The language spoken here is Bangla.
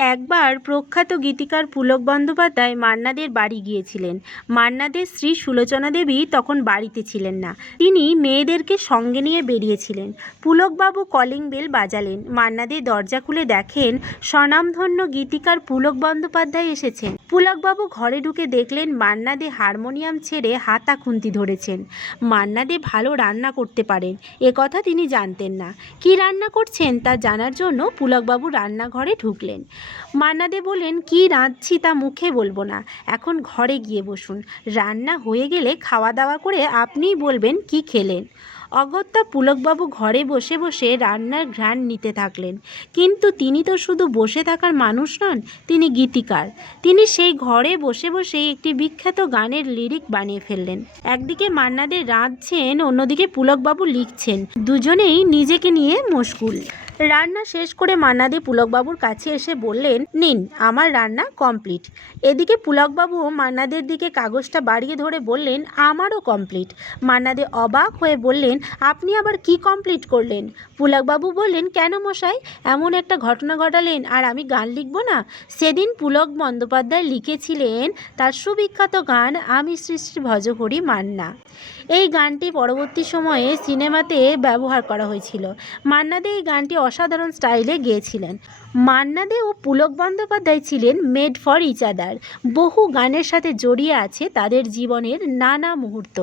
একবার প্রখ্যাত গীতিকার পুলক বন্দ্যোপাধ্যায় মান্নাদের বাড়ি গিয়েছিলেন। মান্নাদের স্ত্রী সুলোচনা দেবী তখন বাড়িতে ছিলেন না। তিনি মেয়েদেরকে সঙ্গে নিয়ে বেরিয়েছিলেন। পুলকবাবু কলিং বেল বাজালেন। মান্নাদের দরজা খুলে দেখেন স্বনামধন্য গীতিকার পুলক বন্দ্যোপাধ্যায় এসেছেন। পুলকবাবু ঘরে ঢুকে দেখলেন মান্নাদে হারমোনিয়াম ছেড়ে হাতা খুন্তি ধরেছেন। মান্নাদে ভালো রান্না করতে পারেন। এ কথা তিনি জানতেন না। কি রান্না করছেন তা জানার জন্য পুলকবাবু রান্নাঘরে ঢুকলেন। মান্নাদে বললেন, কি রাঁধছি তা মুখে বলব না। এখন ঘরে গিয়ে বসুন। রান্না হয়ে গেলে খাওয়া দাওয়া করে আপনিই বলবেন কি খেলেন। অগত্যা পুলকবাবু ঘরে বসে বসে রান্নার ঘ্রাণ নিতে থাকলেন। কিন্তু তিনি তো শুধু বসে থাকার মানুষ নন, তিনি গীতিকার। তিনি সেই ঘরে বসে বসে একটি বিখ্যাত গানের লিরিক বানিয়ে ফেললেন। একদিকে মান্নাদে রাঁধছেন, অন্যদিকে পুলকবাবু লিখছেন। দুজনেই নিজেকে নিয়ে মশগুল। রান্না শেষ করে মান্নাদে পুলকবাবুর কাছে এসে বললেন, নিন, আমার রান্না কমপ্লিট। এদিকে পুলকবাবু মান্নাদের দিকে কাগজটা বাড়িয়ে ধরে বললেন, আমারও কমপ্লিট। মান্নাদে অবাক হয়ে বললেন আপনি আবার কি কমপ্লিট করলেন? পুলকবাবু বললেন, কেন মশাই? এমন একটা ঘটনা ঘটালেন, আর আমি গান লিখব না? সেদিন পুলক বন্দ্যোপাধ্যায় লিখেছিলেন তার সুবিখ্যাত গান, আমি সৃষ্টি ভজহরি মান্না। এই গানটি পরবর্তী সময়ে সিনেমাতে ব্যবহার করা হয়েছিল। মান্নাদে এই গানটি অসাধারণ স্টাইলে গেয়েছিলেন। মান্নাদে ও পুলক বন্দ্যোপাধ্যায় ছিলেন মেড ফর ইচ আদার বহু গানের সাথে জড়িয়ে আছে তাদের জীবনের নানা মুহূর্ত।